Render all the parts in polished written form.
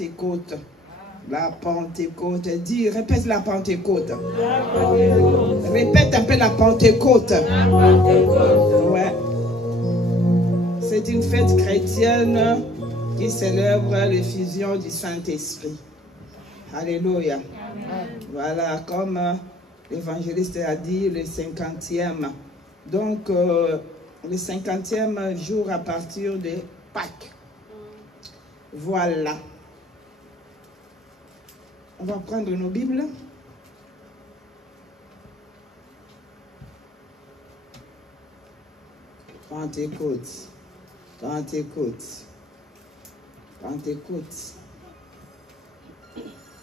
Pentecôte. La Pentecôte. Dis, répète la Pentecôte. La Pentecôte. Répète un peu la Pentecôte. La Pentecôte. Ouais. C'est une fête chrétienne qui célèbre l'effusion du Saint-Esprit. Alléluia. Amen. Voilà, comme l'évangéliste a dit, le 50e. Donc, le 50e jour à partir de Pâques. Voilà. On va prendre nos Bibles. Pentecôte. Pentecôte. Pentecôte.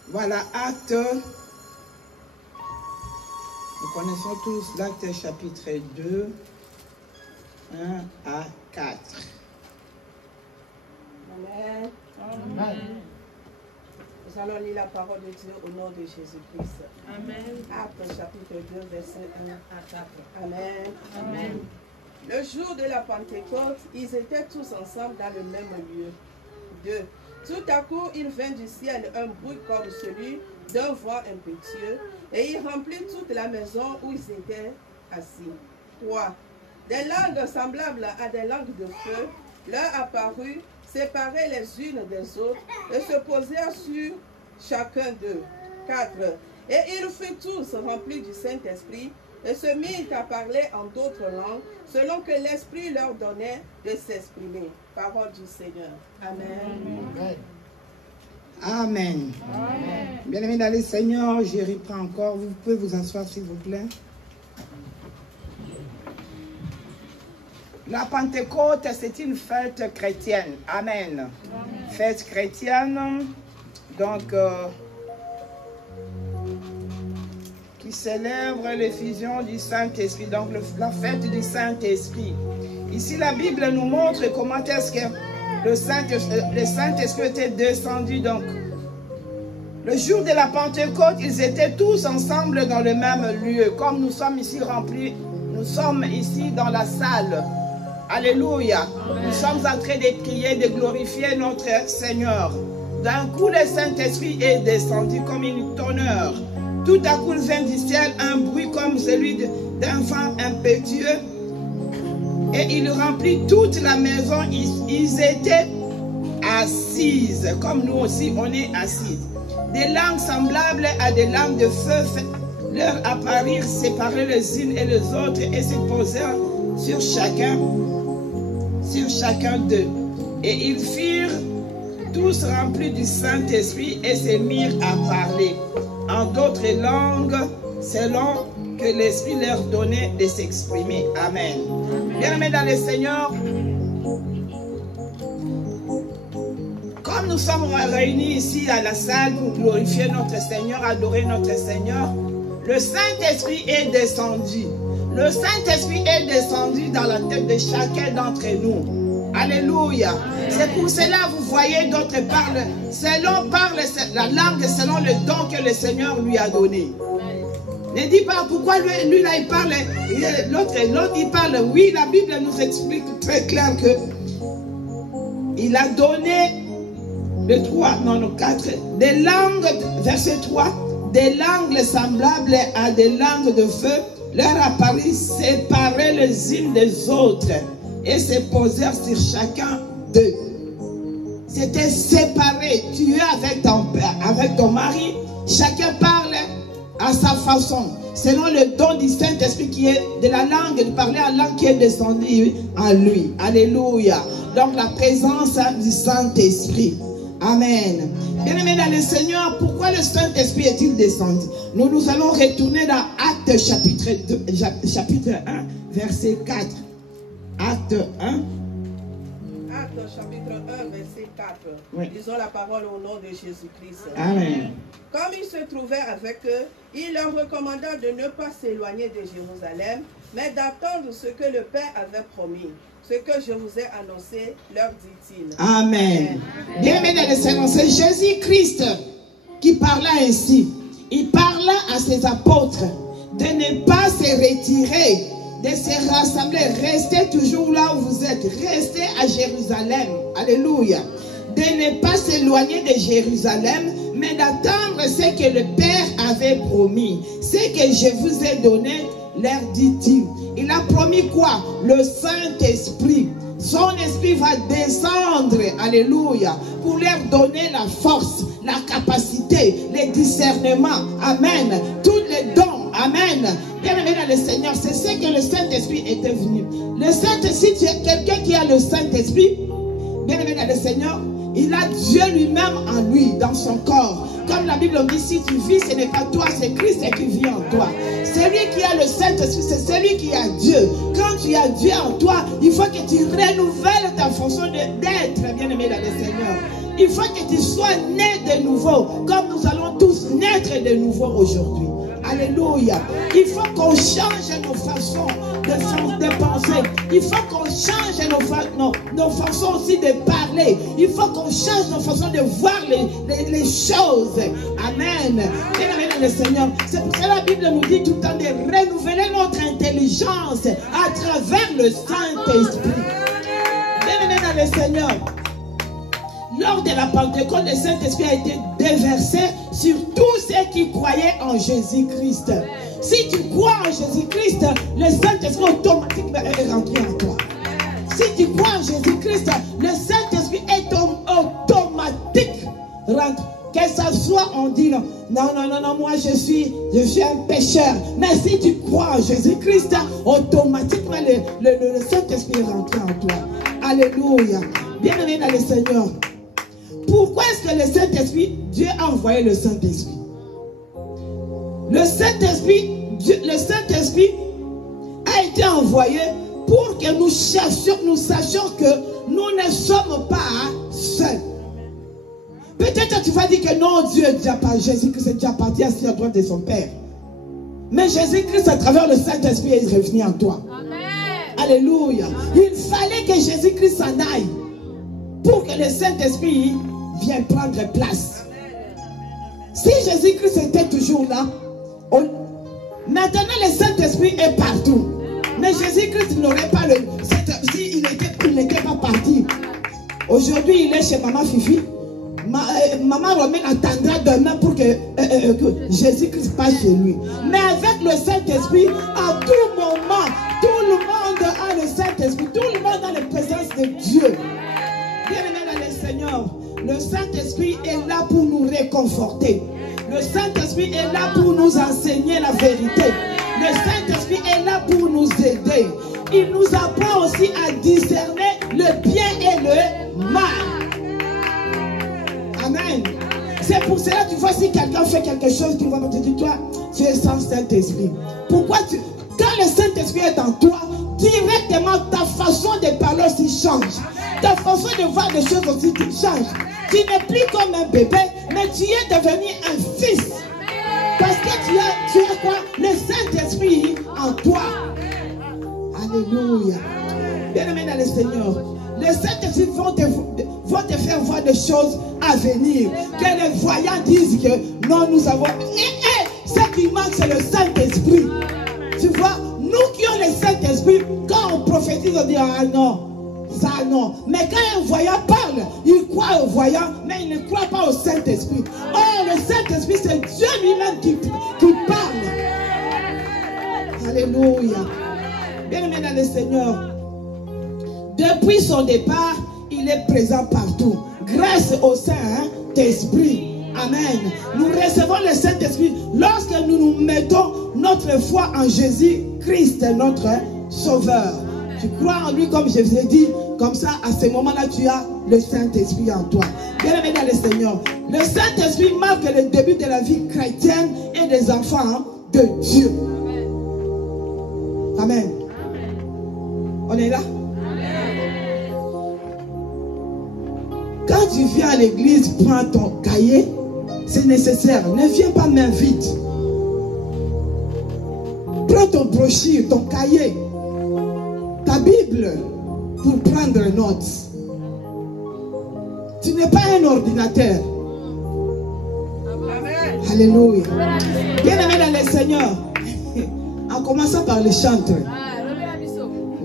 Voilà, acte. Nous connaissons tous l'acte chapitre 2, 1 à 4. Amen. Amen. Nous allons lire la parole de Dieu au nom de Jésus-Christ. Amen. Acte chapitre 2, verset 1 à 4. Amen. Amen. Le jour de la Pentecôte, ils étaient tous ensemble dans le même lieu. 2. Tout à coup, il vint du ciel un bruit comme celui d'un vent impétueux, et il remplit toute la maison où ils étaient assis. 3. Des langues semblables à des langues de feu leur apparurent, séparées les unes des autres, et se posèrent sur chacun d'eux. 4. Et ils furent tous remplis du Saint-Esprit, et se mirent à parler en d'autres langues, selon que l'Esprit leur donnait de s'exprimer. Parole du Seigneur. Amen. Amen. Amen. Bien-aimés dans le Seigneur, je reprends encore. Vous pouvez vous asseoir s'il vous plaît. La Pentecôte, c'est une fête chrétienne. Amen. Fête chrétienne, donc, qui célèbre l'effusion du Saint-Esprit, donc la fête du Saint-Esprit. Ici, la Bible nous montre comment est-ce que le Saint-Esprit était descendu. Donc, le jour de la Pentecôte, ils étaient tous ensemble dans le même lieu. Comme nous sommes ici remplis, nous sommes ici dans la salle. Alléluia. Amen. Nous sommes en train de prier, de glorifier notre Seigneur. D'un coup, le Saint-Esprit est descendu comme une tonneur. Tout à coup, il vient du ciel un bruit comme celui d'un vent impétueux. Et il remplit toute la maison. Ils étaient assises, comme nous aussi, on est assis. Des langues semblables à des langues de feu leur apparurent, séparées les unes et les autres, et se posèrent sur chacun d'eux. Et ils furent tous remplis du Saint-Esprit et se mirent à parler en d'autres langues, selon que l'Esprit leur donnait de s'exprimer. Amen. Bien-aimés dans le Seigneur, comme nous sommes réunis ici à la salle pour glorifier notre Seigneur, adorer notre Seigneur, le Saint-Esprit est descendu. Le Saint-Esprit est descendu dans la tête de chacun d'entre nous. Alléluia. C'est pour cela que vous voyez d'autres parlent la langue selon le don que le Seigneur lui a donné. Ne dis pas pourquoi lui là il parle, l'autre il parle. Oui, la Bible nous explique très clair que il a donné le 3, non, le 4, des langues, verset 3, des langues semblables à des langues de feu leur apparut séparées les unes des autres et se posèrent sur chacun d'eux. C'était séparé. Tu es avec ton mari, chacun parle à sa façon, selon le don du Saint-Esprit qui est de la langue, de parler en langue qui est descendue en lui. Alléluia. Donc la présence du Saint-Esprit. Amen. Bien-aimés dans le Seigneur, pourquoi le Saint-Esprit est-il descendu? Nous allons retourner dans Acte chapitre 1, verset 4. Acte 1. Acte chapitre 1, verset 4. Oui. Lisons la parole au nom de Jésus-Christ. Amen. Comme il se trouvait avec eux, il leur recommanda de ne pas s'éloigner de Jérusalem, mais d'attendre ce que le Père avait promis. Ce que je vous ai annoncé, leur dit-il. Amen. Bien-aimés dans le Seigneur, c'est Jésus-Christ qui parla ainsi. Il parla à ses apôtres de ne pas se retirer, de se rassembler. Restez toujours là où vous êtes. Restez à Jérusalem. Alléluia. de ne pas s'éloigner de Jérusalem, mais d'attendre ce que le Père avait promis. Ce que je vous ai donné, leur dit-il. Il a promis quoi? Le Saint-Esprit. Son esprit va descendre, alléluia, pour leur donner la force, la capacité, les discernements, amen, tous les dons, amen. Bien-aimé dans le Seigneur, c'est ce que le Saint-Esprit était venu. Le Saint-Esprit, tu es quelqu'un qui a le Saint-Esprit, bien-aimé dans le Seigneur, il a Dieu lui-même en lui, dans son corps. Comme la Bible dit, si tu vis, ce n'est pas toi, c'est Christ qui vit en toi. Celui qui a le Saint-Esprit, c'est celui qui a Dieu. Quand tu as Dieu en toi, il faut que tu renouvelles ta fonction d'être, bien-aimé dans le Seigneur. Il faut que tu sois né de nouveau, comme nous allons tous naître de nouveau aujourd'hui. Alléluia. Il faut qu'on change nos façons de penser. Il faut qu'on change nos façons aussi de parler. Il faut qu'on change nos façons de voir les choses. Amen. Bien-aimé dans le Seigneur. C'est pour ça que la Bible nous dit tout le temps de renouveler notre intelligence à travers le Saint-Esprit. Bien-aimé dans le Seigneur. Lors de la Pentecôte, le Saint-Esprit a été déversé sur tous ceux qui croyaient en Jésus-Christ. Si tu crois en Jésus-Christ, le Saint-Esprit automatiquement est rentré en toi. Si tu crois en Jésus-Christ, le Saint-Esprit est automatique rentré. Que ça soit, on dit non, moi je suis un pécheur. Mais si tu crois en Jésus-Christ, automatiquement le Saint-Esprit est rentré en toi. Alléluia. Bienvenue dans le Seigneur. Pourquoi est-ce que le Saint-Esprit, Dieu a envoyé le Saint-Esprit? Le Saint-Esprit a été envoyé pour que nous sachions que nous ne sommes pas seuls. Peut-être tu vas dire que non, Dieu est déjà parti, Jésus-Christ est déjà parti assis à droite de son Père. Mais Jésus-Christ, à travers le Saint-Esprit, est revenu en toi. Amen. Alléluia. Il fallait que Jésus-Christ s'en aille pour que le Saint-Esprit vienne prendre place. Si Jésus-Christ était toujours là, maintenant le Saint-Esprit est partout. Mais Jésus-Christ n'aurait pas s'il n'était pas parti. Aujourd'hui, il est chez Maman Fifi. Maman Romaine attendra demain pour que Jésus-Christ passe chez lui. Mais avec le Saint-Esprit, à tout moment, tout le monde a le Saint-Esprit. Tout le monde a la présence de Dieu. Bien-aimé dans le Seigneur, le Saint-Esprit est là pour nous réconforter. Le Saint-Esprit est là pour nous enseigner la vérité. Le Saint-Esprit est là pour nous aider. Il nous apprend aussi à discerner le bien et le mal. Amen. C'est pour cela que tu vois, si quelqu'un fait quelque chose, tu vas te dire, toi, tu es sans Saint-Esprit. Pourquoi quand le Saint-Esprit est en toi, directement ta façon de parler aussi change. Ta façon de voir des choses aussi change. Tu n'es plus comme un bébé, mais tu es devenu un fils. Parce que tu as quoi? Le Saint-Esprit en toi. Alléluia. Bien-aimé dans le Seigneur. Les Saint-Esprit vont te faire voir des choses à venir. Que les voyants disent que non, nous avons... ce qui manque, c'est le Saint-Esprit. Tu vois, nous qui avons le Saint-Esprit, quand on prophétise, on dit, ah non, ça non. Mais quand un voyant parle, il croit au voyant, mais il ne croit pas au Saint-Esprit. Or, le Saint-Esprit, c'est Dieu lui-même qui parle. Alléluia. Bien-aimé dans le Seigneur. Depuis son départ, il est présent partout. Grâce au Saint-Esprit. Amen. Nous recevons le Saint-Esprit lorsque nous nous mettons notre foi en Jésus-Christ, notre Sauveur. Tu crois en lui, comme je vous ai dit, comme ça, à ce moment-là, tu as le Saint-Esprit en toi. Bien-aimé dans le Seigneur, le Saint-Esprit marque le début de la vie chrétienne et des enfants de Dieu. Amen. On est là? Quand tu viens à l'église, prends ton cahier, c'est nécessaire. Ne viens pas main vide. Prends ton brochure, ton cahier, ta Bible pour prendre note. Tu n'es pas un ordinateur. Amen. Alléluia. Bien-aimé dans le Seigneur, en commençant par le chanteur.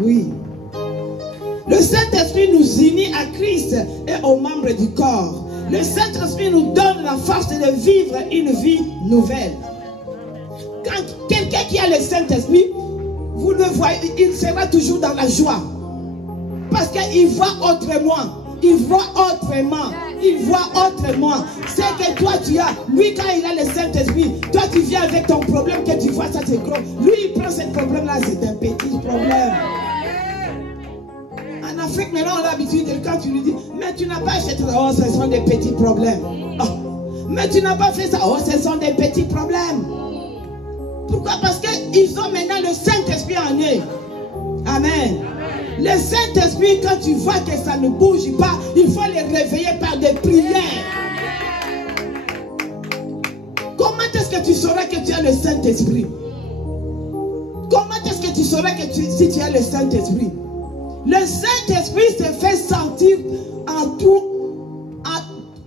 Oui. Le Saint-Esprit nous unit à Christ et aux membres du corps. Le Saint-Esprit nous donne la force de vivre une vie nouvelle. Quand quelqu'un qui a le Saint-Esprit, vous le voyez, il sera toujours dans la joie. Parce qu'il voit autrement. Il voit autrement. Il voit autrement. C'est que toi tu as. Lui quand il a le Saint-Esprit, toi tu viens avec ton problème que tu vois ça c'est gros. Lui il prend ce problème-là, c'est un petit problème. En Afrique maintenant on a l'habitude quand tu lui dis, mais tu n'as pas acheté ça, oh ce sont des petits problèmes. Oh, mais tu n'as pas fait ça, oh ce sont des petits problèmes. Pourquoi? Parce qu'ils ont maintenant le Saint-Esprit en eux. Amen. Le Saint-Esprit, quand tu vois que ça ne bouge pas, il faut les réveiller par des prières. Comment est-ce que tu sauras que tu as le Saint-Esprit? Comment est-ce que tu sauras que si tu as le Saint-Esprit? Le Saint-Esprit se fait sentir en tout.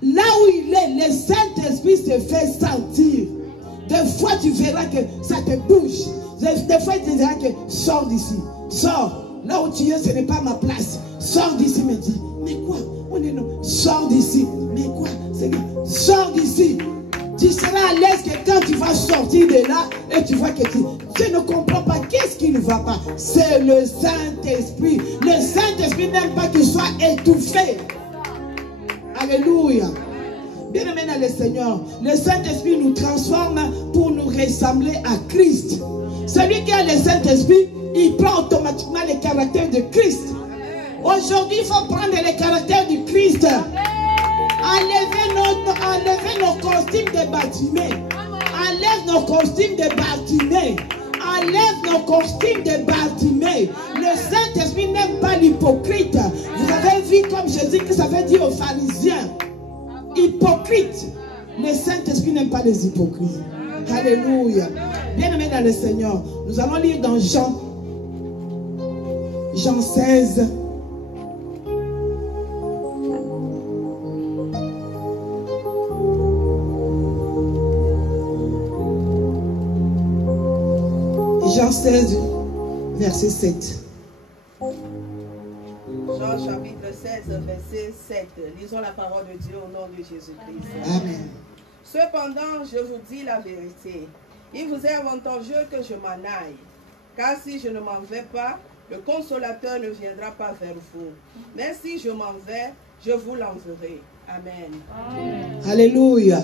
Là où il est, le Saint-Esprit se fait sentir. Des fois, tu verras que ça te bouge. Des fois, tu diras que sors d'ici. Sors. Là où tu es, ce n'est pas ma place. Sors d'ici, me dis. Mais quoi? On est non. Sors d'ici. Mais quoi? Sors d'ici. Tu seras à l'aise que quand tu vas sortir de là et tu vois que tu ne comprends pas qu'est-ce qui ne va pas. C'est le Saint-Esprit. Le Saint-Esprit n'aime pas qu'il soit étouffé. Alléluia. Bien-aimé dans le Seigneur, le Saint-Esprit nous transforme pour nous ressembler à Christ. Celui qui a le Saint-Esprit, il prend automatiquement le caractère de Christ. Aujourd'hui, il faut prendre le caractère du Christ. Enlever nos costumes de Bartimée. Enlève nos costumes de Bartimée. Enlève nos costumes de Bartimée. Le Saint-Esprit n'aime pas l'hypocrite. Vous avez vu comme Jésus-Christ avait dit aux pharisiens. Hypocrite. Le Saint-Esprit n'aime pas les hypocrites. Alléluia. Bien-aimés dans le Seigneur, nous allons lire dans Jean 16. Jean 16, verset 7. Jean chapitre 16, verset 7. Lisons la parole de Dieu au nom de Jésus-Christ. Amen. Cependant, je vous dis la vérité. Il vous est avantageux que je m'en aille. Car si je ne m'en vais pas, le consolateur ne viendra pas vers vous. Mais si je m'en vais, je vous l'enverrai. Amen. Amen. Alléluia.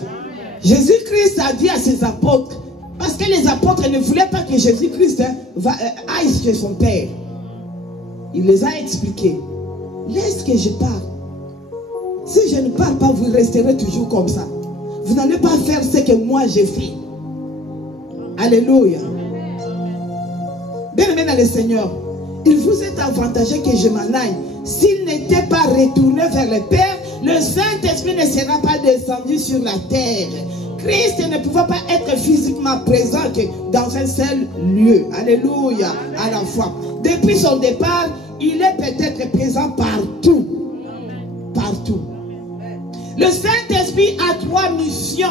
Jésus-Christ a dit à ses apôtres, parce que les apôtres ne voulaient pas que Jésus-Christ aille chez son Père. Il les a expliqués. Laisse que je parle. Si je ne parle pas, vous resterez toujours comme ça. Vous n'allez pas faire ce que moi j'ai fait. Alléluia. Bien-aimé dans le Seigneur, il vous est avantageux que je m'en aille. S'il n'était pas retourné vers le Père, le Saint-Esprit ne sera pas descendu sur la terre. Christ ne pouvait pas être physiquement présent que dans un seul lieu. Alléluia. À la fois. Depuis son départ, il est peut-être présent partout. Partout. Le Saint-Esprit a 3 missions.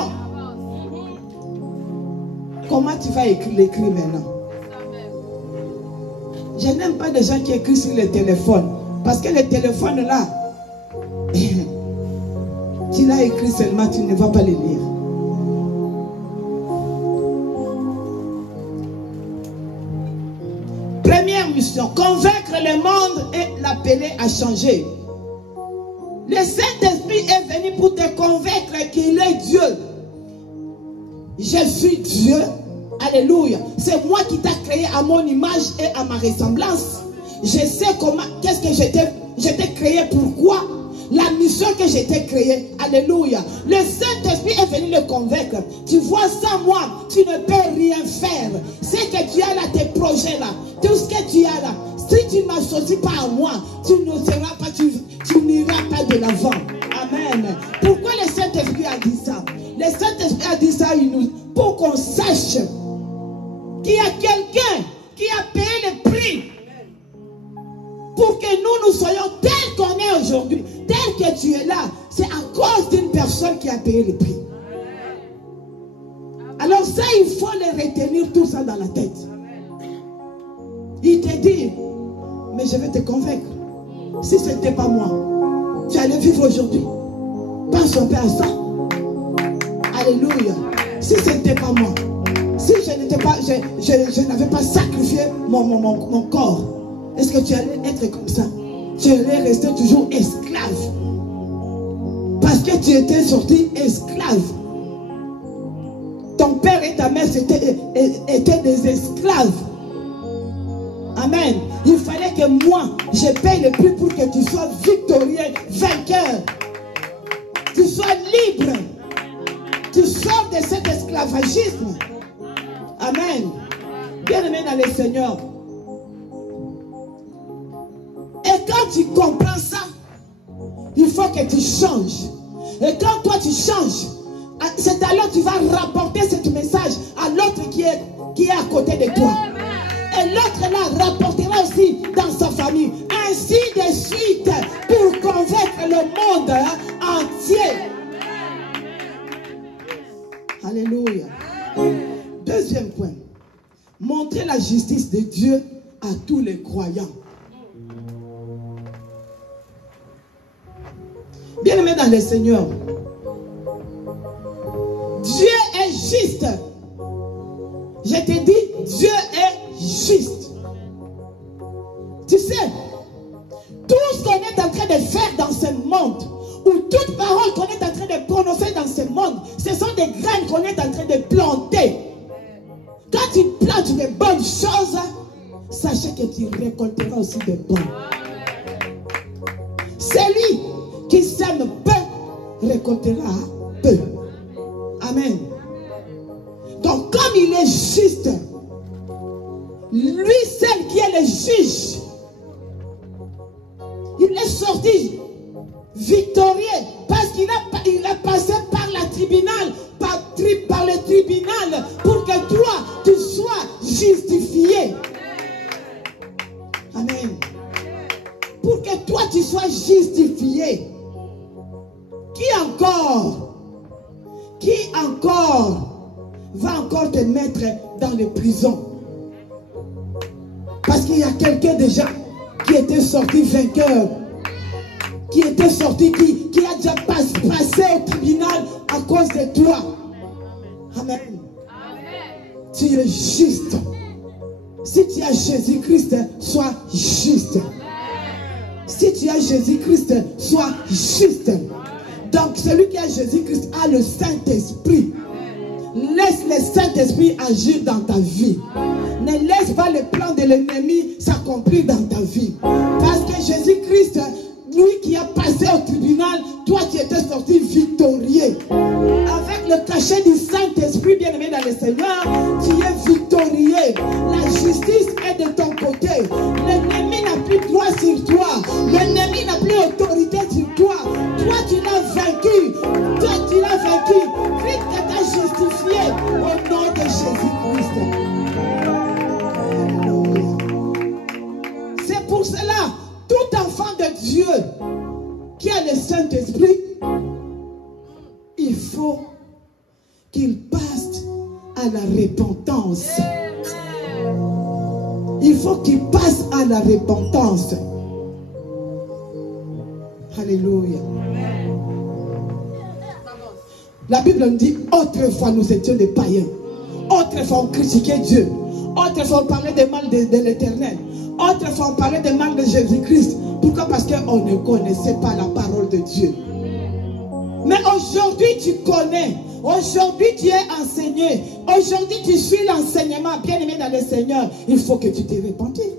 Comment tu vas l'écrire maintenant? Je n'aime pas des gens qui écrivent sur le téléphone. Parce que le téléphone là, tu l'as écrit seulement, tu ne vas pas le lire. Première mission, convaincre le monde et l'appeler à changer. Le Saint-Esprit est venu pour te convaincre qu'il est Dieu. Je suis Dieu. Alléluia. C'est moi qui t'ai créé à mon image et à ma ressemblance. Je sais comment, qu'est-ce que je t'ai créé, pourquoi. La mission que je t'ai créée. Alléluia. Le Saint-Esprit est venu le convaincre. Tu vois, sans moi, tu ne peux rien faire. Ce que tu as là, tes projets là, tout ce que tu as là, si tu ne m'associes pas à moi, tu ne seras pas, tu n'iras pas de l'avant. Amen. Pourquoi le Saint-Esprit a dit ça? Le Saint-Esprit a dit ça pour qu'on sache qu'il y a quelqu'un qui a payé le prix pour que nous soyons tels qu'on est aujourd'hui, tel que tu es là. C'est à cause d'une personne qui a payé le prix. Alors ça, il faut le retenir tout ça dans la tête. Il te dit, mais je vais te convaincre. Si ce n'était pas moi, tu allais vivre aujourd'hui. Pense un peu à ça. Alléluia. Si ce n'était pas moi, si je n'étais pas, je n'avais pas sacrifié mon corps, est-ce que tu allais être comme ça? Tu allais rester toujours esclave. Parce que tu étais sorti esclave. Ton père et ta mère étaient des esclaves. Amen. Il fallait que moi, je paye le prix pour que tu sois victorieux, vainqueur. Tu sois libre. Tu sors de cet esclavagisme. Amen. Bien-aimé dans le Seigneur. Et quand tu comprends ça, il faut que tu changes. Et quand toi tu changes, c'est alors que tu vas rapporter ce message à l'autre qui est à côté de toi. Et l'autre là rapportera aussi dans sa famille. Ainsi de suite pour convaincre le monde entier. Alléluia. Deuxième point. Montrer la justice de Dieu à tous les croyants. Bien-aimé dans le Seigneur, Dieu est juste. Je te dis, Dieu est juste. Tu sais, tout ce qu'on est en train de faire dans ce monde, ou toute parole qu'on est en train de prononcer dans ce monde, ce sont des graines qu'on est en train de planter. Quand tu plantes de bonnes choses, sachez que tu récolteras aussi de bonnes. Celui qui sème peu, récoltera peu. Amen. Donc comme il est juste, lui seul qui est le juge, il est sorti victorieux parce qu'il a passé par le tribunal pour que toi tu sois justifié. Amen. Pour que toi tu sois justifié. Qui encore va encore te mettre dans les prisons? Parce qu'il y a quelqu'un déjà qui était sorti vainqueur, qui était sorti, qui a déjà passé au tribunal à cause de toi. Amen. Tu es juste. Si tu as Jésus-Christ, sois juste. Si tu as Jésus-Christ, sois juste. Donc celui qui a Jésus-Christ a le Saint-Esprit. Laisse le Saint-Esprit agir dans ta vie. Ne laisse pas le plan de l'ennemi s'accomplir dans ta vie. Parce que Jésus-Christ, lui qui a passé au tribunal, toi qui étais sorti victorieux. Avec le cachet du Saint-Esprit, bien-aimé dans le Seigneur, tu es victorieux. La justice est de ton côté. L'ennemi n'a plus droit sur toi. L'ennemi n'a plus autorité sur toi. Toi, tu l'as vaincu. Toi, tu l'as vaincu. Christ t'a justifié au nom de Jésus-Christ. C'est pour cela, tout enfant de Dieu qui a le Saint-Esprit, il faut qu'il passe à la repentance. Il faut qu'il passe à la repentance. Alléluia. La Bible nous dit, autrefois nous étions des païens. Autrefois on critiquait Dieu. Autrefois on parlait des mal de l'Éternel. Autrefois on parlait des mal de Jésus-Christ. Pourquoi? Parce qu'on ne connaissait pas la parole de Dieu. Mais aujourd'hui tu connais. Aujourd'hui tu es enseigné. Aujourd'hui tu suis l'enseignement. Bien-aimé dans le Seigneur, il faut que tu te repentis.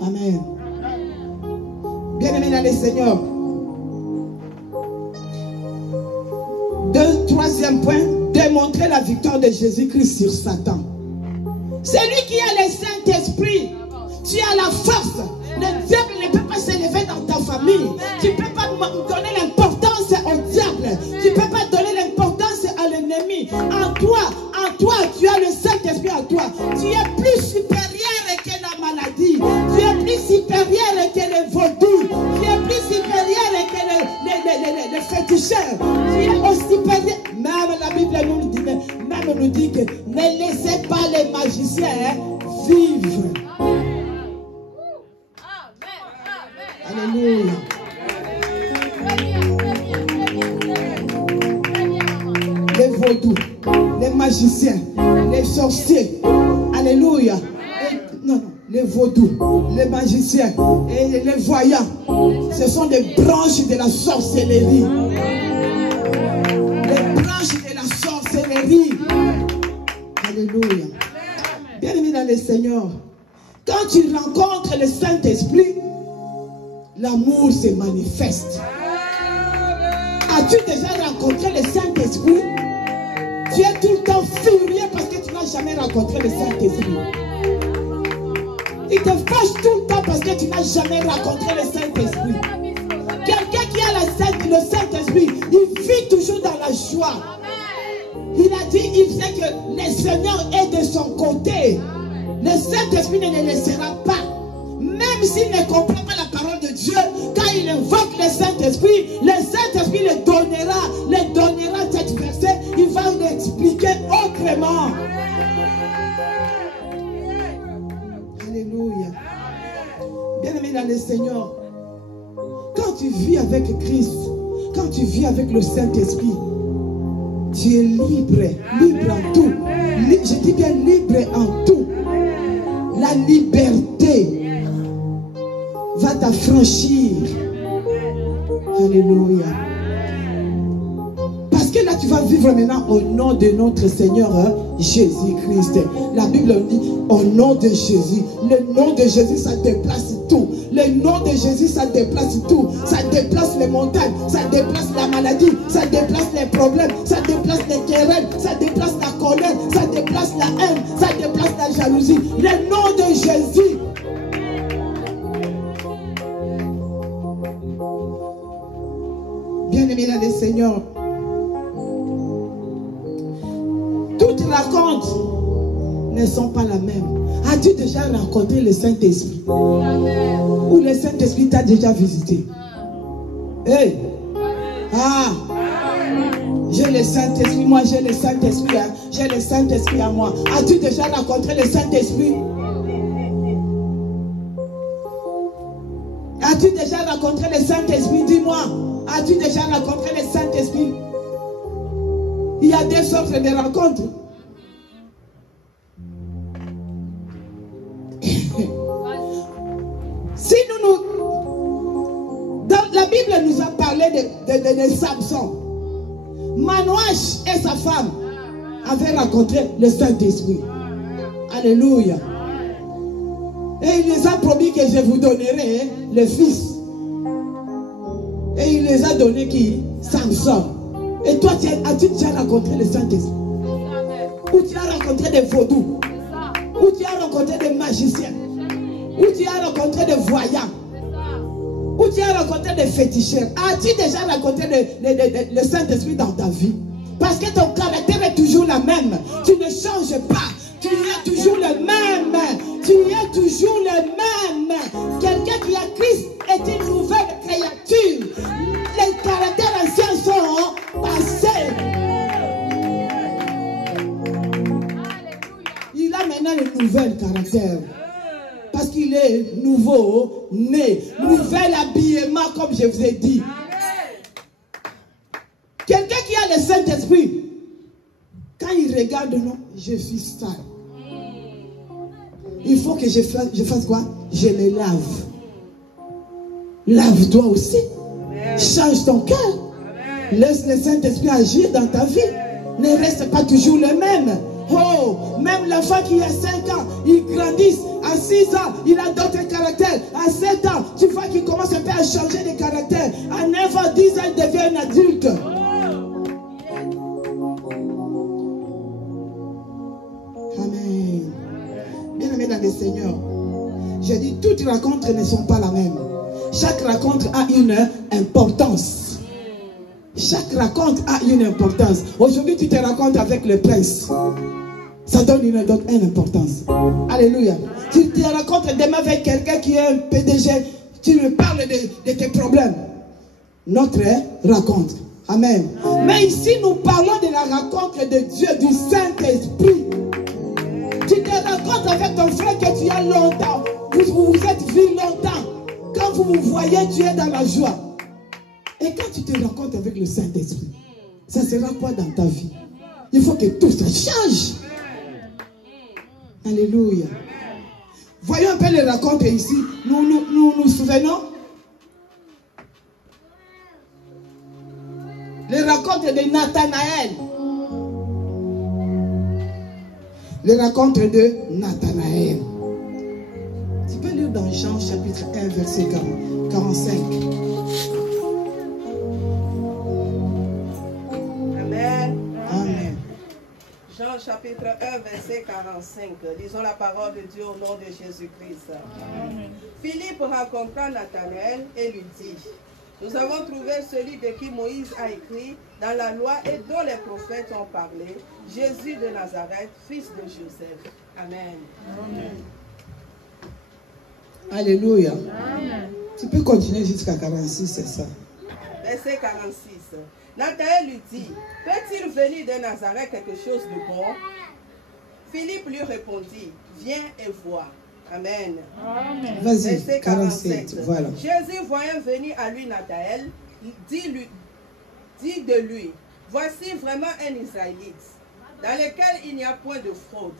Amen. Bien-aimé dans le Seigneur. Troisième point, démontrer la victoire de Jésus-Christ sur Satan. C'est lui qui a le Saint-Esprit. Tu as la force. Le diable ne peut pas s'élever dans ta famille. Tu ne peux pas donner l'importance au diable. Tu ne peux pas donner l'importance à l'ennemi. En toi, tu as le Saint-Esprit en toi. Tu es plus supérieur que la maladie. Tu es plus supérieur que le vaudou. Tu es plus supérieur que le féticheur. Tu es aussi supérieur. Même la Bible nous dit que ne laissez pas les magiciens vivre. vaudous, les magiciens, les sorciers. Alléluia. Non, les vaudous, les magiciens et les voyants, ce sont des branches de la sorcellerie. Les branches de la sorcellerie. Alléluia. Bien-aimé dans le Seigneur, quand tu rencontres le Saint-Esprit, l'amour se manifeste. As-tu déjà rencontré le Saint-Esprit? Tu es tout le temps furieux parce que tu n'as jamais rencontré le Saint-Esprit. Il te fâche tout le temps parce que tu n'as jamais rencontré le Saint-Esprit. Quelqu'un qui a le Saint-Esprit, il vit toujours dans la joie. Il a dit, il sait que le Seigneur est de son côté. Le Saint-Esprit ne le laissera pas. Même s'il ne comprend pas la parole de Dieu, quand il invoque le Saint-Esprit le donnera cette verset, il va l'expliquer autrement. Alléluia. Bien-aimé dans le Seigneur, quand tu vis avec Christ, quand tu vis avec le Saint-Esprit, tu es libre, libre en tout. Je dis bien libre en tout. La liberté va t'affranchir. Alléluia. Parce que là, tu vas vivre maintenant au nom de notre Seigneur Jésus-Christ. La Bible dit au nom de Jésus. Le nom de Jésus, ça déplace tout. Le nom de Jésus, ça déplace tout. Ça déplace les montagnes, ça déplace la maladie, ça déplace les problèmes, ça déplace les querelles, ça déplace la colère, ça déplace la haine, ça déplace la jalousie. Le nom de Jésus. Bien-aimé dans le Seigneur, toutes les rencontres ne sont pas la même. As-tu déjà rencontré le Saint-Esprit? Ou le Saint-Esprit t'a déjà visité? Hey. Ah, j'ai le Saint-Esprit, moi j'ai le Saint-Esprit, hein? J'ai le Saint-Esprit à moi. As-tu déjà rencontré le Saint-Esprit? As-tu déjà rencontré le Saint-Esprit? Dis-moi, as-tu déjà rencontré le Saint-Esprit? Il y a deux sortes de rencontres. Si dans la Bible nous a parlé de Samson. Manoach et sa femme avaient rencontré le Saint-Esprit. Alléluia. Et il les a promis que je vous donnerai le fils. Et il les a donné qui? Samson. Et toi, as-tu déjà rencontré le Saint-Esprit? Ou tu as rencontré des vaudous? Ou tu as rencontré des magiciens? Ou tu as rencontré des voyants? Ou tu as rencontré des féticheurs? As-tu déjà rencontré le Saint-Esprit dans ta vie? Parce que ton caractère est toujours la même. Tu ne changes pas. Tu es toujours le même. Tu es toujours le même. Quelqu'un qui a Christ est une nouvelle créature. Les caractères anciens sont passés. Il a maintenant le nouvel caractère. Parce qu'il est nouveau, né. Nouvel habillement, comme je vous ai dit. Quelqu'un qui a le Saint-Esprit, quand il regarde, non, je suis sale. Il faut que je fasse quoi? Je les lave. Lave-toi aussi. Change ton cœur. Laisse le Saint-Esprit agir dans ta vie. Ne reste pas toujours le même. Oh, même l'enfant qui a 5 ans, il grandit. À 6 ans, il a d'autres caractères. À 7 ans, tu vois qu'il commence un peu à changer de caractère. À 9 ans, 10 ans, il devient un adulte. Amen. Bien-aimé dans le Seigneur, je dis toutes les rencontres ne sont pas la même. Chaque rencontre a une importance. Chaque rencontre a une importance. Aujourd'hui, tu te rencontres avec le prince. Ça donne une importance. Alléluia. Tu te rencontres demain avec quelqu'un qui est un PDG. Tu lui parles de tes problèmes. Notre rencontre. Amen. Mais ici, nous parlons de la rencontre de Dieu, du Saint-Esprit. Tu te rencontres avec ton frère que tu as longtemps. Vous vous êtes vus longtemps. Quand vous vous voyez, tu es dans la joie. Et quand tu te rencontres avec le Saint-Esprit, ça sera quoi dans ta vie? Il faut que tout ça change. Alléluia. Voyons un peu les racontes ici. Nous souvenons. Les racontes de Nathanaël. Les racontes de Nathanaël. Tu peux lire dans Jean chapitre 1 verset 45. Amen. Amen. Jean chapitre 1 verset 45. Lisons la parole de Dieu au nom de Jésus-Christ. Philippe rencontra Nathanaël et lui dit: nous avons trouvé celui de qui Moïse a écrit dans la loi et dont les prophètes ont parlé, Jésus de Nazareth, fils de Joseph. Amen. Amen. Alléluia. Amen. Tu peux continuer jusqu'à 46, c'est ça. Verset 46. Nathanaël lui dit: peut-il venir de Nazareth quelque chose de bon? Philippe lui répondit: viens et vois. Amen. Amen. Vas-y, Verset 47, voilà. Jésus, voyant venir à lui Nathanaël, dit de lui: voici vraiment un Israélite, dans lequel il n'y a point de fraude.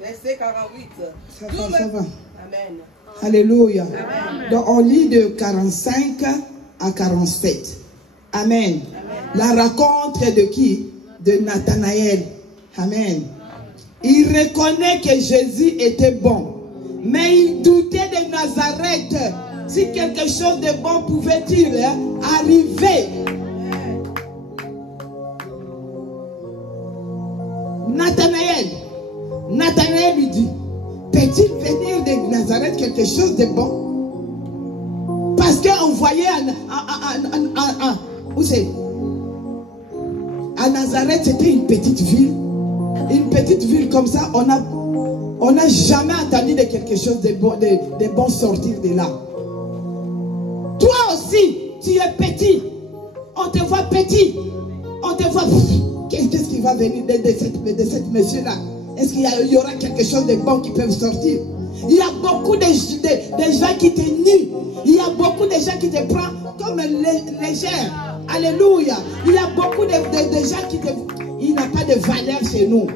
Verset 48. Ça va. Amen. Alléluia. Amen. Donc on lit de 45 à 47. Amen. La rencontre de qui? De Nathanaël. Amen. Il reconnaît que Jésus était bon. Mais il doutait de Nazareth. Si quelque chose de bon pouvait-il arriver. Nathanaël lui dit: peut-il venir de Nazareth quelque chose de bon? Parce qu'on voyait où c'est? À Nazareth, c'était une petite ville. Une petite ville comme ça, on n'a jamais entendu de quelque chose de bon sortir de là. Toi aussi, tu es petit. On te voit petit. On te voit. Qu'est-ce qui va venir de cette monsieur-là? Est-ce qu'il y aura quelque chose de bon qui peut sortir? Il y a beaucoup de gens qui te nient. Il y a beaucoup de gens qui te prennent comme légère. Alléluia. Il y a beaucoup de gens qui te... Il n'a pas de valeur chez nous.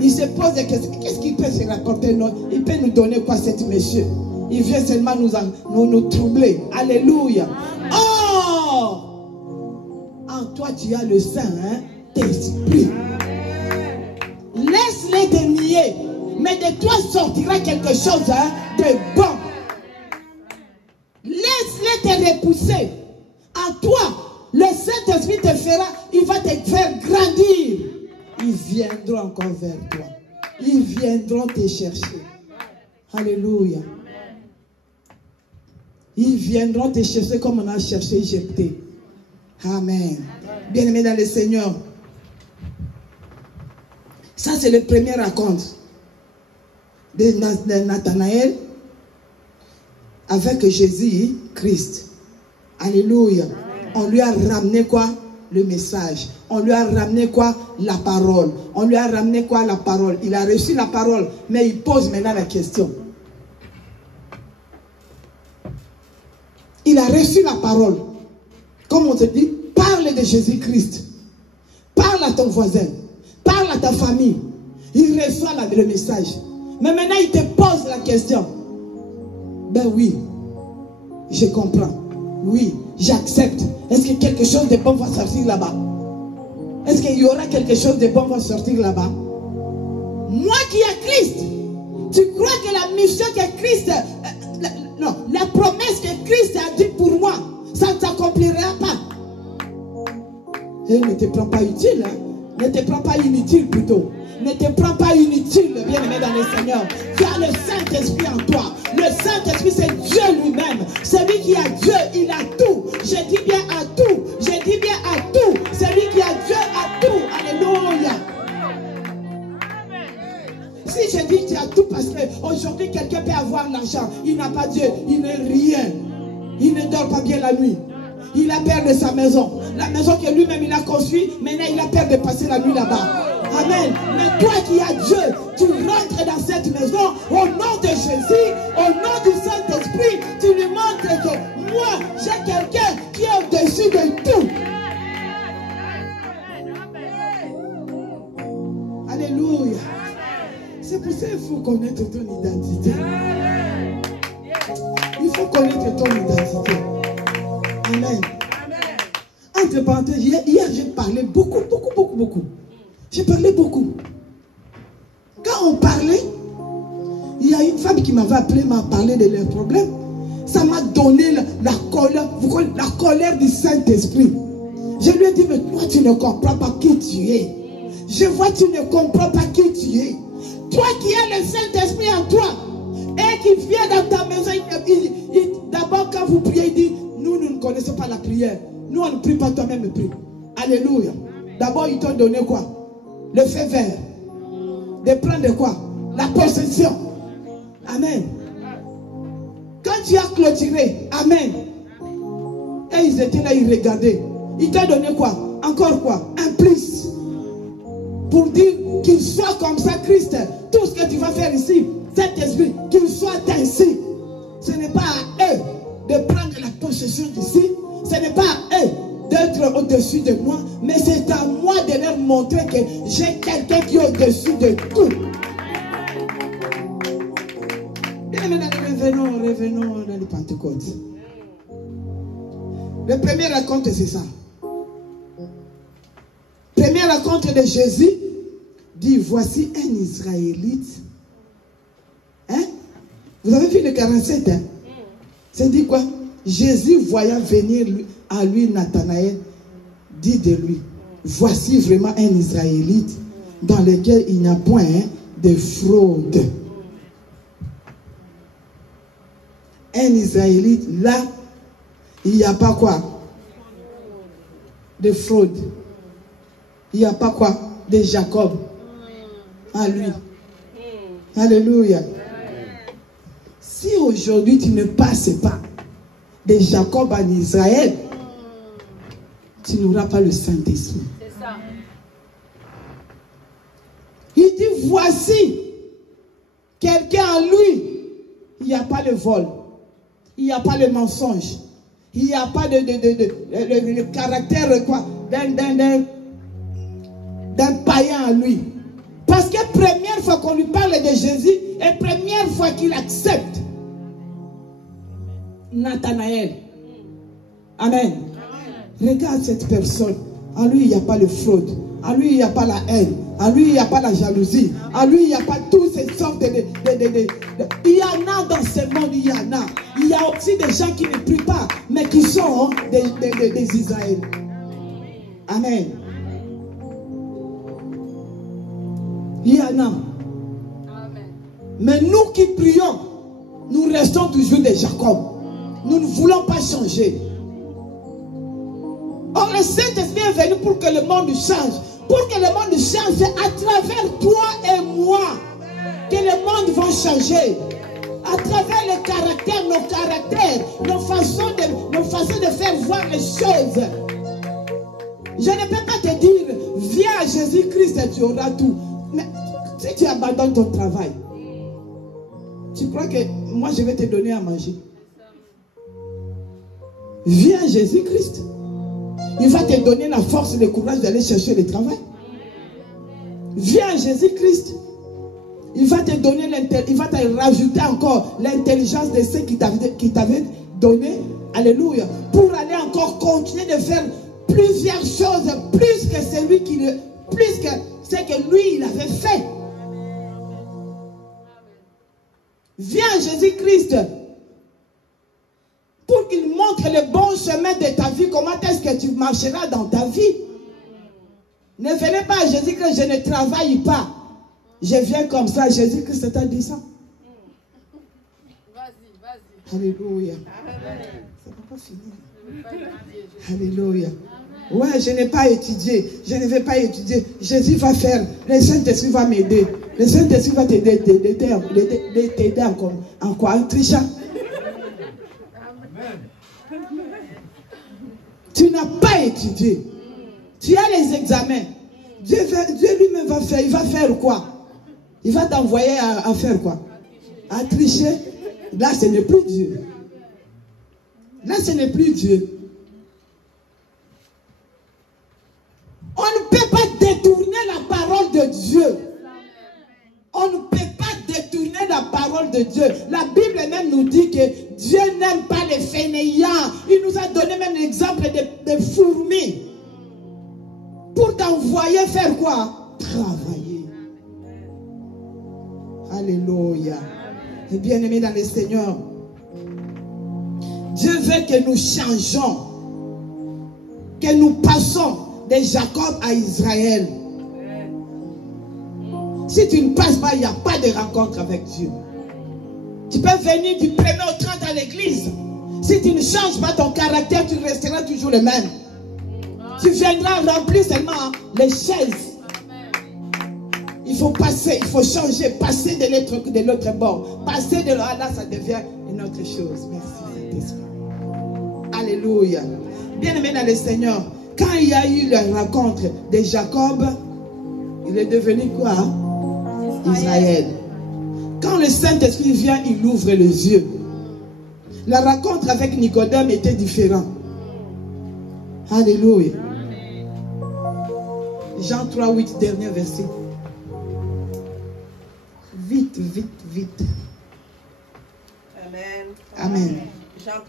Il se pose des questions. Qu'est-ce qu'il peut se rapporter? Il peut nous donner quoi, cet monsieur? Il vient seulement nous troubler. Alléluia. Oh! En toi, tu as le Saint-Esprit. Laisse-les te nier. Mais de toi sortira quelque chose de bon. Laisse-les te repousser. En toi, le Saint-Esprit te fera, il va te faire grandir. Ils viendront encore vers toi. Ils viendront te chercher. Alléluia. Ils viendront te chercher comme on a cherché Jephthé. Amen. Bien-aimés dans le Seigneur. Ça, c'est le premier raconte de Nathanaël avec Jésus-Christ. Alléluia. On lui a ramené quoi? Le message. On lui a ramené quoi? La parole. On lui a ramené quoi? La parole. Il a reçu la parole, mais il pose maintenant la question. Il a reçu la parole. Comme on te dit, parle de Jésus-Christ. Parle à ton voisin. Parle à ta famille. Il reçoit le message. Mais maintenant, il te pose la question. Ben oui, je comprends. Oui, j'accepte. Est-ce que quelque chose de bon va sortir là-bas? Est-ce qu'il y aura quelque chose de bon va sortir là-bas? Moi qui ai Christ, tu crois que la mission que Christ... non, la promesse que Christ a dit pour moi, ça ne s'accomplira pas. Et ne te prends pas utile, hein? Ne te prends pas inutile plutôt. Ne te prends pas inutile, bien-aimé dans le Seigneur. Tu as le Saint-Esprit en toi. Le Saint-Esprit, c'est Dieu lui-même. Celui qui a Dieu, il a tout. Je dis bien à tout. Je dis bien à tout. Celui qui a Dieu a tout. Alléluia. Si je dis que tu as tout parce qu'aujourd'hui, quelqu'un peut avoir l'argent. Il n'a pas Dieu. Il n'est rien. Il ne dort pas bien la nuit. Il a peur de sa maison. La maison que lui-même il a construite, maintenant il a peur de passer la nuit là-bas. Amen. Mais toi qui as Dieu, tu rentres dans cette maison au nom de Jésus, au nom du Saint-Esprit. Tu lui montres que moi, j'ai quelqu'un qui est au-dessus de tout. Alléluia. C'est pour ça qu'il faut connaître ton identité. Il faut connaître ton identité. Amen. Entre parenthèses, hier j'ai parlé beaucoup. J'ai parlé beaucoup. Quand on parlait, il y a une femme qui m'avait appelé, m'a parlé de leurs problèmes. Ça m'a donné la colère du Saint-Esprit. Je lui ai dit, mais toi tu ne comprends pas qui tu es. Je vois tu ne comprends pas qui tu es. Toi qui as le Saint-Esprit en toi et qui vient dans ta maison, d'abord quand vous priez, il dit, nous ne connaissons pas la prière. Nous on ne prie pas, toi-même prie. Alléluia. D'abord ils t'ont donné quoi? Le feu vert. De prendre quoi? La possession. Amen. Quand tu as clôturé, amen. Et ils étaient là, ils regardaient. Il t'a donné quoi? Encore quoi? Un plus. Pour dire qu'il soit comme ça, Christ. Tout ce que tu vas faire ici, cet esprit, qu'il soit ainsi. Ce n'est pas à eux de prendre la possession d'ici. Ce n'est pas à eux d'être au-dessus de moi. Mais c'est à moi de leur montrer que j'ai quelqu'un qui est au-dessus de tout. Revenons dans les Pentecôtes. Le premier raconte, c'est ça. Premier rencontre de Jésus dit, voici un Israélite. Hein? Vous avez vu le 47, hein? C'est dit quoi? Jésus voyant venir à lui Nathanaël, dit de lui, voici vraiment un Israélite dans lequel il n'y a point de fraude. Un Israélite, là, il n'y a pas quoi? De fraude. Il n'y a pas quoi? De Jacob. À lui. Alléluia. Si aujourd'hui tu ne passes pas de Jacob en Israël, tu n'auras pas le Saint-Esprit. C'est ça. Il dit, voici quelqu'un en lui. Il n'y a pas le vol. Il n'y a pas le mensonge. Il n'y a pas le caractère quoi d'un païen en lui. Parce que première fois qu'on lui parle de Jésus et première fois qu'il accepte Nathanaël. Amen. Regarde cette personne. En lui, il n'y a pas le fraude. En lui, il n'y a pas la haine. En lui, il n'y a pas la jalousie. En lui, il n'y a pas toutes ces sortes il y en a dans ce monde, il y en a. Il y a aussi des gens qui ne prient pas, mais qui sont des Israël. Amen. Il y en a. Mais nous qui prions, nous restons toujours des Jacob. Nous ne voulons pas changer. Or, le Saint-Esprit est venu pour que le monde change. Pour que le monde change, c'est à travers toi et moi que le monde va changer. À travers le caractère, nos caractères, nos façons de faire voir les choses. Je ne peux pas te dire, viens à Jésus-Christ et tu auras tout. Mais si tu abandonnes ton travail, tu crois que moi je vais te donner à manger? Viens à Jésus-Christ. Il va te donner la force et le courage d'aller chercher le travail. Viens à Jésus-Christ. Il va te donner il va te rajouter encore l'intelligence de ce qu'il t'avait donné. Alléluia. Pour aller encore continuer de faire plusieurs choses plus que celui plus que ce que lui il avait fait. Viens à Jésus-Christ pour qu'il montre le bon chemin de ta vie. Comment est-ce que tu marcheras dans ta vie? Ne venez pas à Jésus-Christ, je ne travaille pas. Je viens comme ça. Jésus-Christ t'a dit ça. Vas-y. Alléluia. Ça ne va pas finir. Alléluia. Ouais, je n'ai pas étudié. Je ne vais pas étudier. Jésus va faire. Le Saint-Esprit va m'aider. Le Saint-Esprit va t'aider en quoi? En trichant. Tu n'as pas étudié. Tu as les examens. Dieu lui-même va faire. Il va faire quoi? Il va t'envoyer à faire quoi? À tricher. Là, ce n'est plus Dieu. Là, ce n'est plus Dieu. On ne peut pas détourner la parole de Dieu. de Dieu. La Bible même nous dit que Dieu n'aime pas les fainéants. Il nous a donné même l'exemple de fourmis. Pour t'envoyer faire quoi? Travailler. Alléluia. Et bien aimé dans le Seigneur, Dieu veut que nous changeons, que nous passons de Jacob à Israël. Si tu ne passes pas, il n'y a pas de rencontre avec Dieu. Tu peux venir du 1er au 30 à l'église. Si tu ne changes pas ton caractère, tu resteras toujours le même. Tu viendras remplir seulement les chaises. Il faut passer, il faut changer, passer de l'autre bord. Passer de là, ça devient une autre chose. Merci, Saint-Esprit. Alléluia. Bien-aimé dans le Seigneur, quand il y a eu la rencontre de Jacob, il est devenu quoi? Israël. Quand le Saint-Esprit vient, il ouvre les yeux. La rencontre avec Nicodème était différente. Alléluia. Jean 3, 8, dernier verset. Vite, vite, vite. Amen. Amen. Jean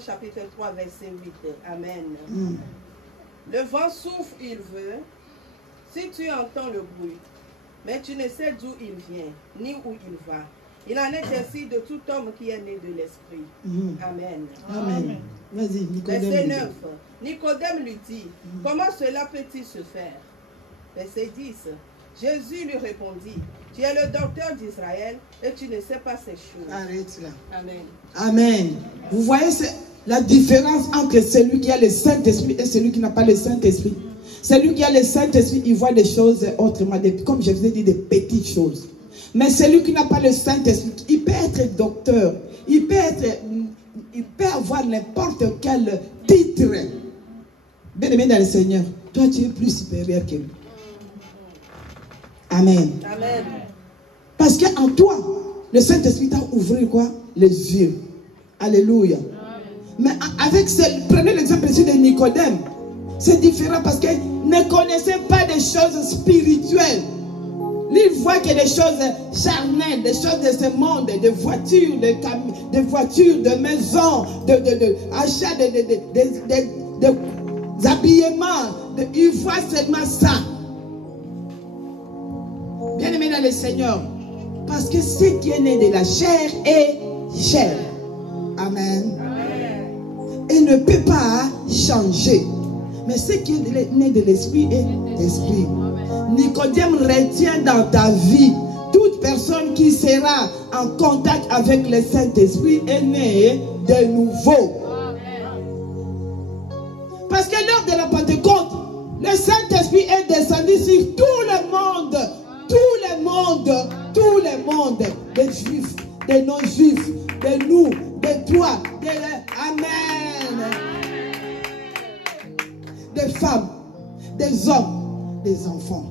chapitre 3, verset 8. Amen. Le vent souffle, il veut. Si tu entends le bruit, mais tu ne sais d'où il vient, ni où il va. Il en est ainsi de tout homme qui est né de l'esprit. Amen. Amen. Vas-y, Nicodème. Verset 9. Nicodème lui dit, comment cela peut-il se faire? Verset 10. Jésus lui répondit, tu es le docteur d'Israël et tu ne sais pas ces choses. Arrête là. Amen. Amen. Vous voyez la différence entre celui qui a le Saint-Esprit et celui qui n'a pas le Saint-Esprit. Celui qui a le Saint-Esprit, il voit des choses autrement, comme je vous ai dit, des petites choses. Mais celui qui n'a pas le Saint-Esprit, il peut être docteur, il peut avoir n'importe quel titre. Bien-aimé dans le Seigneur, toi tu es plus supérieur que lui. Amen. Amen. Parce qu'en toi, le Saint-Esprit t'a ouvert quoi? Les yeux. Alléluia. Mais avec prenez l'exemple ici de Nicodème. C'est différent parce qu'il ne connaissait pas des choses spirituelles. Lui, il voit que des choses charnelles, des choses de ce monde, des voitures, des voitures, de maisons, d'achat, des habillements. Il voit seulement ça. Bien-aimé dans le Seigneur, parce que ce qui est né de la chair est chair. Amen. Et ne peut pas changer. Mais ce qui est né de l'esprit est l'esprit. Nicodème retient dans ta vie, toute personne qui sera en contact avec le Saint-Esprit est née de nouveau. Parce que lors de la Pentecôte, le Saint-Esprit est descendu sur tout le monde. Tout le monde, tout le monde, des juifs, des non-juifs, de nous, de toi, Amen. Des femmes, des hommes, des enfants.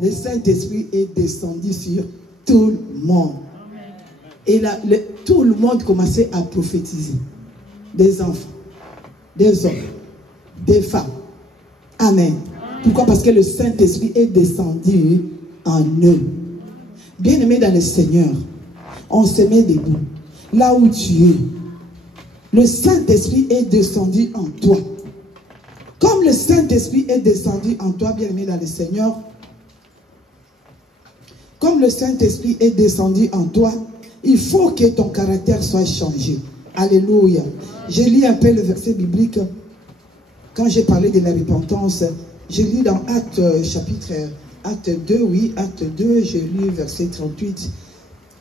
Le Saint-Esprit est descendu sur tout le monde. Et là, tout le monde commençait à prophétiser. Des enfants, des hommes, des femmes. Amen. Pourquoi? Parce que le Saint-Esprit est descendu en eux. Bien-aimé dans le Seigneur, on se met debout. Là où tu es, le Saint-Esprit est descendu en toi. Comme le Saint-Esprit est descendu en toi, bien-aimé dans le Seigneur, comme le Saint-Esprit est descendu en toi, il faut que ton caractère soit changé. Alléluia. Je lis un peu le verset biblique. Quand j'ai parlé de la repentance, je lis dans Acte 2, oui, Acte 2, je lis verset 38.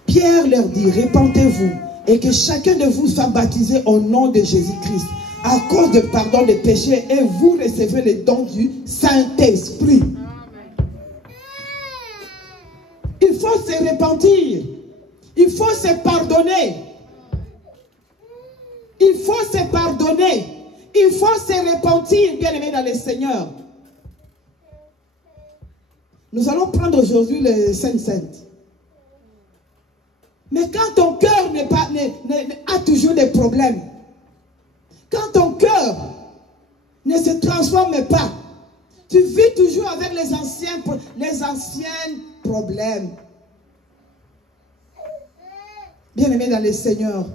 Pierre leur dit, repentez-vous et que chacun de vous soit baptisé au nom de Jésus-Christ à cause de pardon des péchés et vous recevrez le don du Saint-Esprit. Il faut se repentir. Il faut se pardonner. Il faut se pardonner. Il faut se repentir, bien-aimé dans le Seigneur. Nous allons prendre aujourd'hui les Saintes. Mais quand ton cœur a toujours des problèmes, quand ton cœur ne se transforme pas, tu vis toujours avec les anciens problèmes. Bien-aimé dans le Seigneur,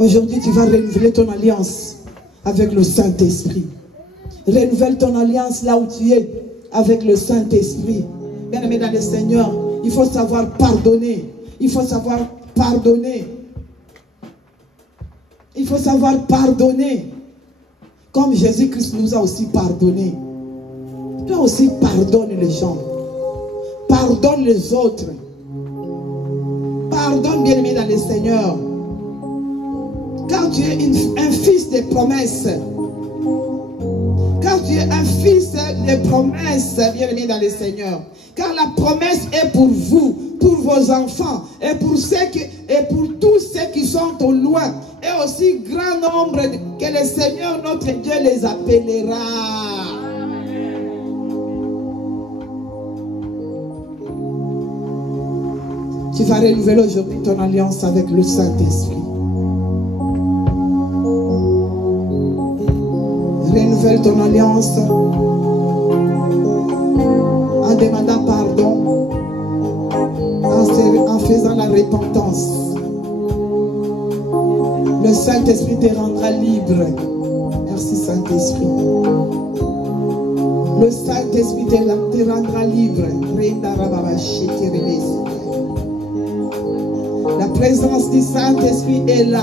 aujourd'hui tu vas renouveler ton alliance avec le Saint-Esprit. Renouvelle ton alliance là où tu es avec le Saint-Esprit. Bien-aimé dans le Seigneur, il faut savoir pardonner. Il faut savoir pardonner. Il faut savoir pardonner. Comme Jésus-Christ nous a aussi pardonné. Toi aussi pardonne les gens. Pardonne les autres. Pardonne, bien-aimé dans le Seigneur. Car tu es un fils de promesses. Car tu es un fils de promesses, bien-aimé dans le Seigneur. Car la promesse est pour vous, pour vos enfants, et pour tous ceux qui sont au loin, et aussi grand nombre que le Seigneur notre Dieu les appellera. Tu vas renouveler aujourd'hui ton alliance avec le Saint-Esprit. Renouvelle ton alliance en demandant pardon, en faisant la repentance. Le Saint-Esprit te rendra libre. Merci Saint-Esprit. Le Saint-Esprit te rendra libre. La présence du Saint-Esprit est là.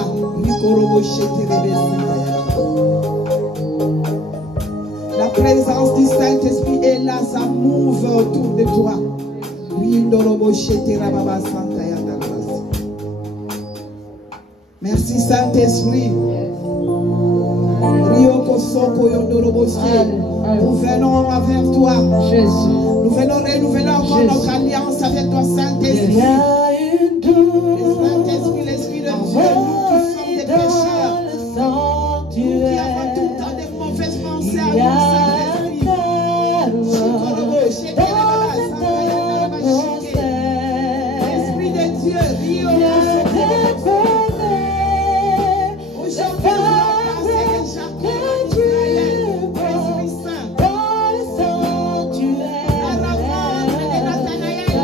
La présence du Saint-Esprit est là, ça mouve autour de toi. Merci Saint-Esprit. Nous venons avec toi. Nous venons renouveler encore notre alliance avec toi, Saint-Esprit. Le Saint-Esprit, l'Esprit de Dieu, nous qui sommes des pécheurs, nous qui avons tout le temps des mauvaises pensées à nous, Saint-Esprit. L'Esprit de Dieu, Rio, aujourd'hui, tu es la rencontre de Nathanaël.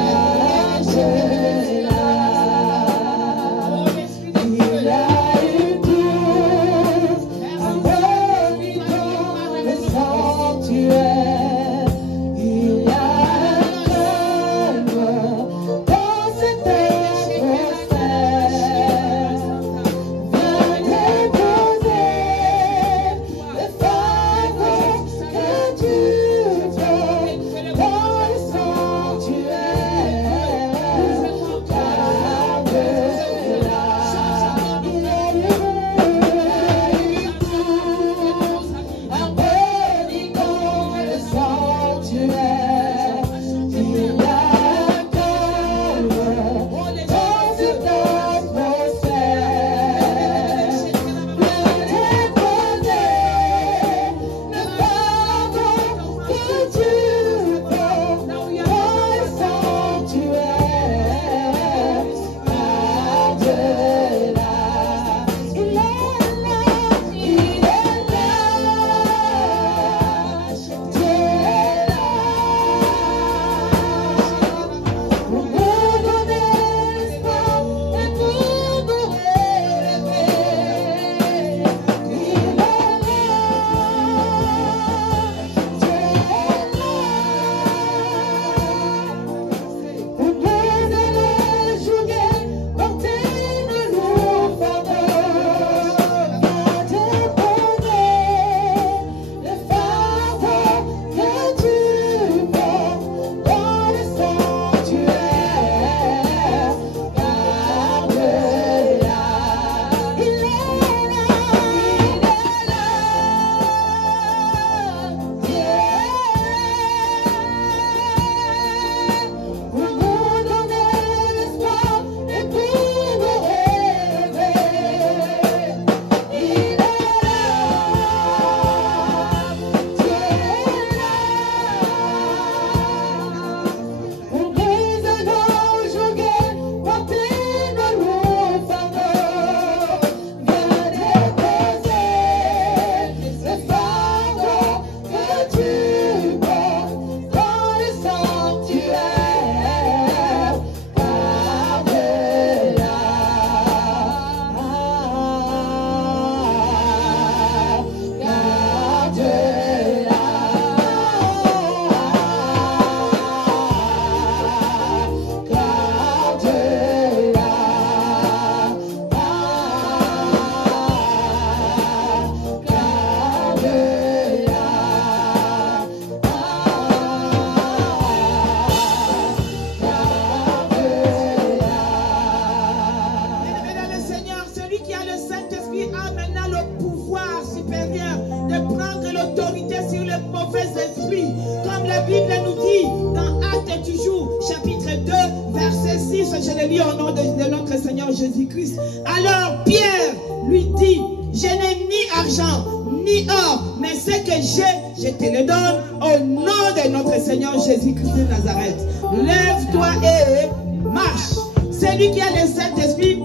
autorité sur les mauvais esprits. Comme la Bible nous dit dans Actes toujours, chapitre 2, verset 6, je le lis au nom de notre Seigneur Jésus-Christ. Alors Pierre lui dit, je n'ai ni argent, ni or, mais ce que j'ai, je te le donne au nom de notre Seigneur Jésus-Christ de Nazareth. Lève-toi et marche. Celui qui a le Saint-Esprit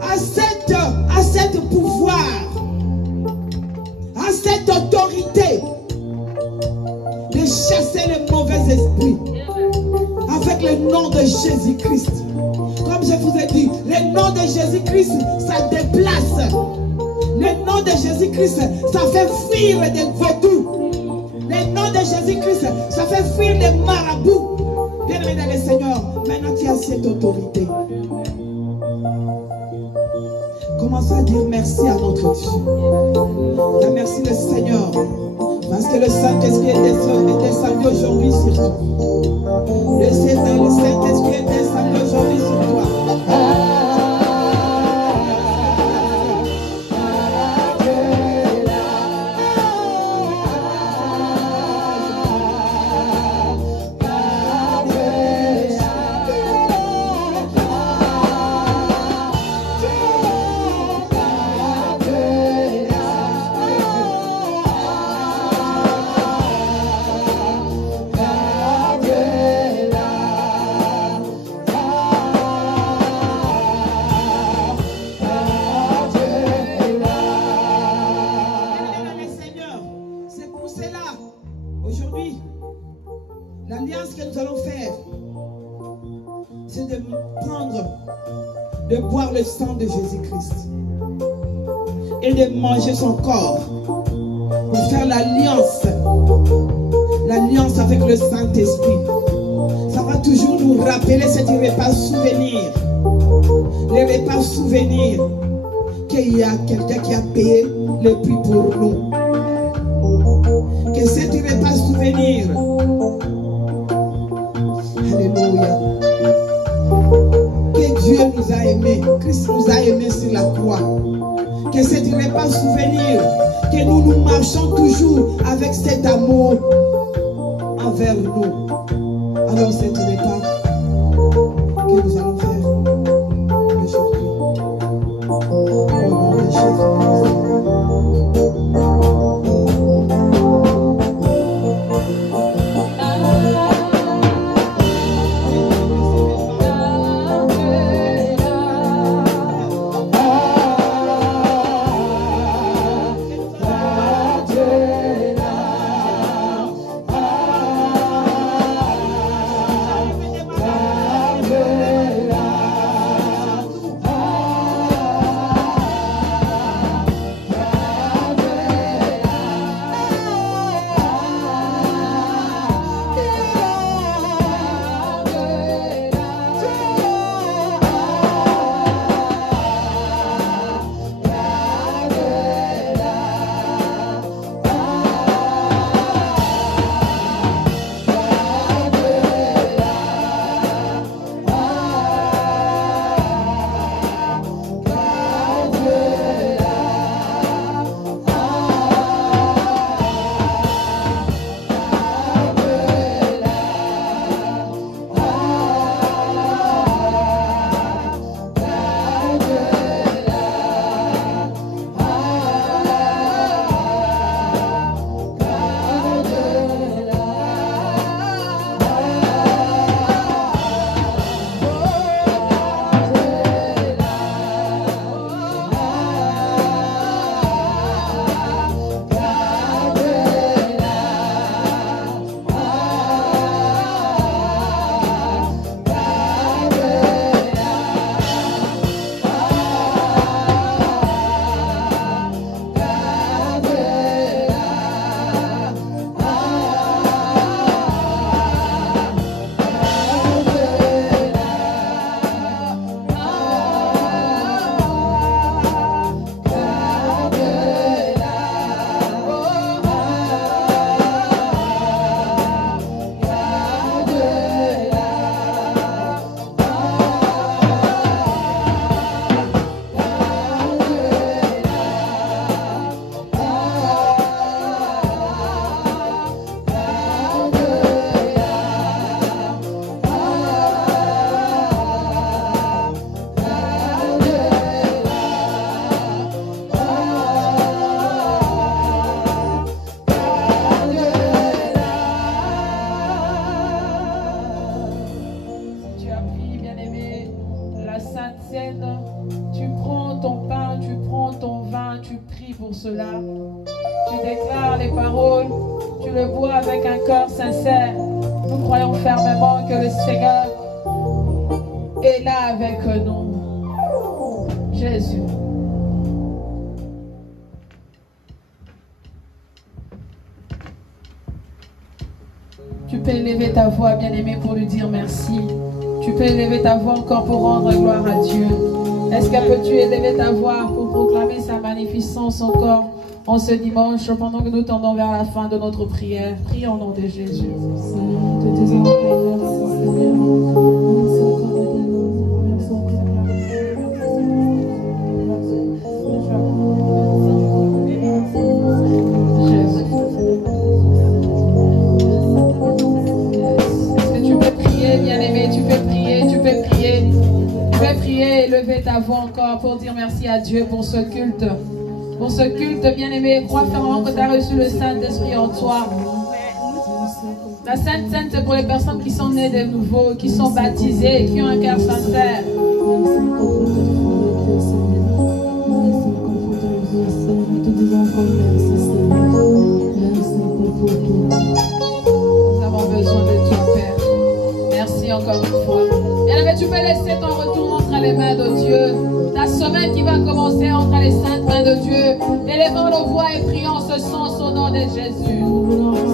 a cette pouvoir, a cette autorité de chasser les mauvais esprits avec le nom de Jésus-Christ. Comme je vous ai dit, le nom de Jésus-Christ, ça déplace. Le nom de Jésus-Christ, ça fait fuir des vaudous. Le nom de Jésus-Christ, ça fait fuir les marabouts. Bien-aimé dans le Seigneur, maintenant tu as cette autorité. Commence à dire merci à notre Dieu. Merci le Seigneur. Parce que le Saint-Esprit est descendu aujourd'hui sur toi. Le Saint-Esprit est descendu aujourd'hui sur toi. De boire le sang de Jésus-Christ et de manger son corps pour faire l'alliance avec le Saint-Esprit. Ça va toujours nous rappeler cet repas souvenir, les repas souvenirs qu'il y a quelqu'un qui a payé le prix pour nous. Que cet repas souvenir, alléluia, Dieu nous a aimés, Christ nous a aimés sur la croix. Que ce ne serait pas souvenir, que nous marchons toujours avec cet amour envers nous. Alors ce n'est pas que nous allons faire aujourd'hui. Au nom de Jésus-Christ. Yeah. les paroles, tu le bois avec un cœur sincère. Nous croyons fermement que le Seigneur est là avec nous. Jésus. Tu peux élever ta voix, bien-aimé, pour lui dire merci. Tu peux élever ta voix encore pour rendre gloire à Dieu. Est-ce que peux-tu élever ta voix pour proclamer sa magnificence encore en ce dimanche, pendant que nous tendons vers la fin de notre prière? Prie au nom de Jésus. Levez ta voix encore pour dire merci à Dieu pour ce culte. Pour ce culte, bien-aimé, crois fermement que tu as reçu le Saint-Esprit en toi. La Sainte Sainte, c'est pour les personnes qui sont nées de nouveau, qui sont baptisées, qui ont un cœur sincère. Nous avons besoin de toi, Père. Merci encore une fois. Bien-aimé, tu peux laisser ton retour entre les mains de Dieu. Ta semaine qui va commencer entre les saintes mains de Dieu. Élevons nos voix et prions ce sens au nom de Jésus.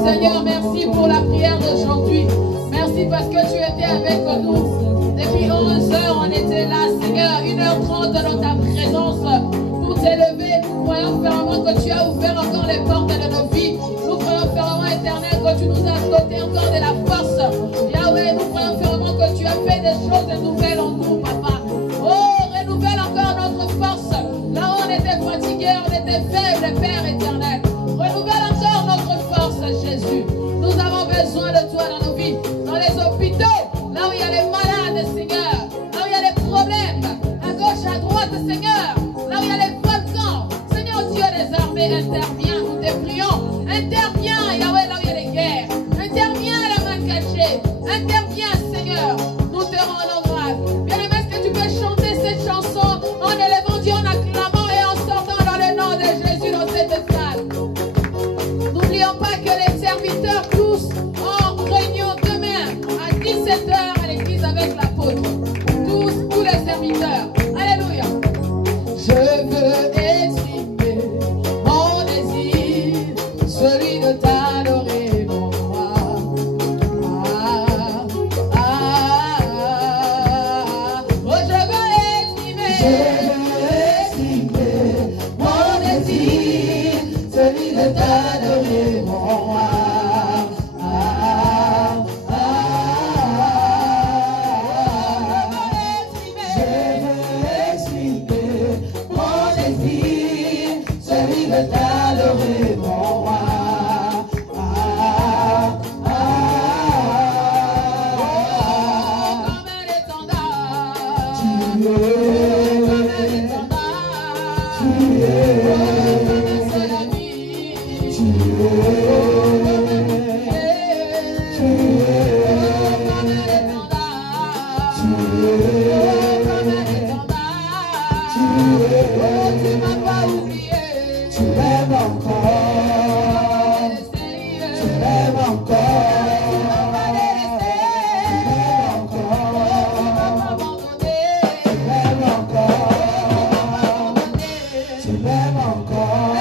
Seigneur, merci pour la prière d'aujourd'hui. Merci parce que tu étais avec nous. Depuis 11 heures, on était là, Seigneur. 1h30 dans ta présence pour t'élever. Nous croyons fermement que tu as ouvert encore les portes de nos vies. Nous croyons fermement, Éternel, que tu nous as doté encore de la force. Yahweh, nous croyons fermement que tu as fait des choses nouvelles en nous, Papa. Oh, renouvelle encore notre force. Là où on était fatigué, on était faible, Père éternel. Renouvelle encore notre force, Jésus. Nous avons besoin de toi dans nos vies. Dans les hôpitaux, là où il y a les malades, Seigneur. Là où il y a les problèmes, à gauche, à droite, Seigneur. Là où il y a les volcans. Seigneur Dieu des armées, interviens, nous te prions. Interviens, Yahweh, là où il y a les guerres. Interviens à la main cachée. Interviens, Seigneur. Nous te rendons grâce. Bien-aimé, est-ce que tu peux chanter cette chanson en élevant Dieu, en acclamant et en sortant dans le nom de Jésus dans cette salle? N'oublions pas que les serviteurs tous en réunion demain à 17h à l'église avec l'apôtre. Tous les serviteurs. Alléluia. Je veux exprimer mon désir, celui de t'adorer, mon roi. Oh, je veux exprimer mon désir, celui de t'adorer, mon roi. T'adorer, mon roi. Comme un étendard, tu es comme un étendard, tu es comme un seul ami, tu es comme un étendard, tu es comme un étendard, tu m'as pas oublié. Tu m'aimes encore, tu m'aimes encore, tu m'as pas laissé, tu m'aimes encore, tu m'as pas abandonné, tu m'aimes encore, tu m'aimes encore.